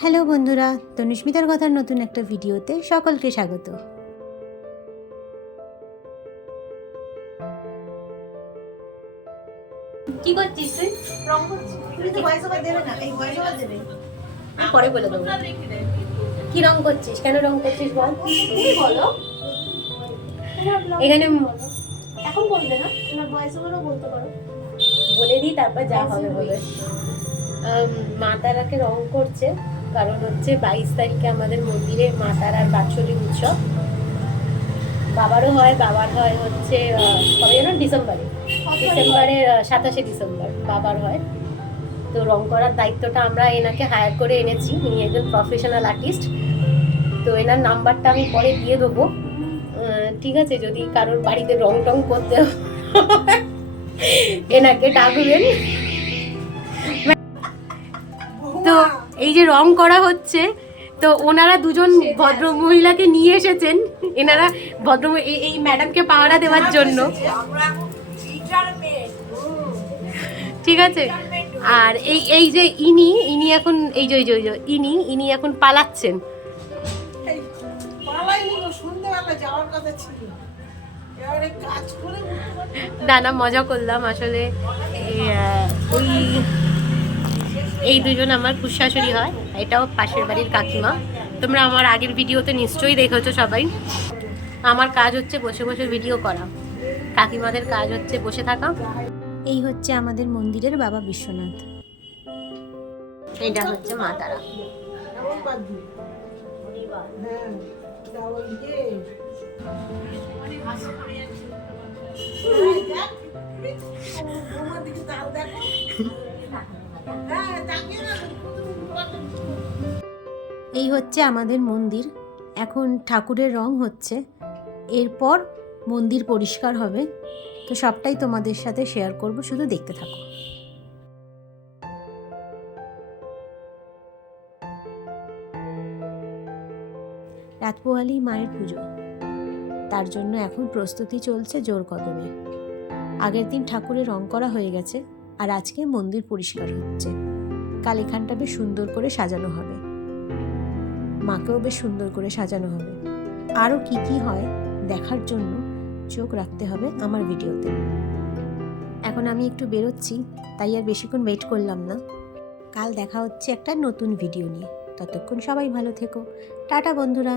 Hello বন্ধুরা, তনুস্মিতার কথার নতুন একটা ভিডিওতে সকলকে স্বাগত। কি করছিস তুই? রং করছি। তুই তো ভয়েস ওভার দেবে না, এই ভয়েস ওভার দেবে। পরে বলে দেবো। কি রং করছিস? কেন রং করছিস বল? তুমি বলো। এখানে এখন বলবে না, তোমার ভয়েস ওভারও বলতে পারো। বলে দিই, তারপর যা হবে বলে। মা তারাকে রং করছে, কারণ হচ্ছে 22 তারিখে আমাদের মন্দিরে মা তারার বাৎসরিক উৎসব। বাবারও হয়, বাবার হয় হচ্ছে কবে যেন ডিসেম্বরের 27 ডিসেম্বর বাবার হয়। তো রং করার দায়িত্বটা আমরা এনাকে হায়ার করে এনেছি। ইনি একজন প্রফেশনাল আর্টিস্ট। তো এনার নাম্বারটা আমি পরে দিয়ে দেবো। ঠিক আছে, যদি কারোর বাড়িতে রং টং করতে হয়, এনাকে ডাকবেন। তো এই যে রং করা হচ্ছে, তো ওনারা দুজন ভদ্র মহিলাকে নিয়ে এসেছেন। এনারা ভদ্র এই ম্যাডামকে পাহারা দেওয়ার জন্য, ঠিক আছে। আর এই যে ইনি এখন এই যে ইনি এখন পালাচ্ছেন। দানা মজা করলাম আসলে। এই দুজন আমার খুশাশুড়ি হয়, এটাও পাশের বাড়ির কাকিমা। তোমরা আমার আগের ভিডিওতে নিশ্চয়ই দেখেছো সবাই। আমার কাজ হচ্ছে বসে বসে ভিডিও করা, কাকিমাদের কাজ হচ্ছে বসে থাকা। এই হচ্ছে আমাদের মন্দিরের বাবা বিশ্বনাথ, এটা হচ্ছে মা তারা। এই হচ্ছে আমাদের মন্দির। এখন ঠাকুরের রং হচ্ছে, এরপর মন্দির পরিষ্কার হবে। তো সবটাই তোমাদের সাথে শেয়ার করব, শুধু দেখতে থাকো। রাত পোহালেই মায়ের পুজো, তার জন্য এখন প্রস্তুতি চলছে জোর কদমে। আগের দিন ঠাকুরের রং করা হয়ে গেছে, আর আজকে মন্দির পরিষ্কার হচ্ছে। কাল এখানটা বেশ সুন্দর করে সাজানো হবে, মাকেও বেশ সুন্দর করে সাজানো হবে। আরও কি কি হয় দেখার জন্য চোখ রাখতে হবে আমার ভিডিওতে। এখন আমি একটু বেরোচ্ছি, তাই আর বেশিক্ষণ ওয়েট করলাম না। কাল দেখা হচ্ছে একটা নতুন ভিডিও নিয়ে। ততক্ষণ সবাই ভালো থেকো। টাটা বন্ধুরা।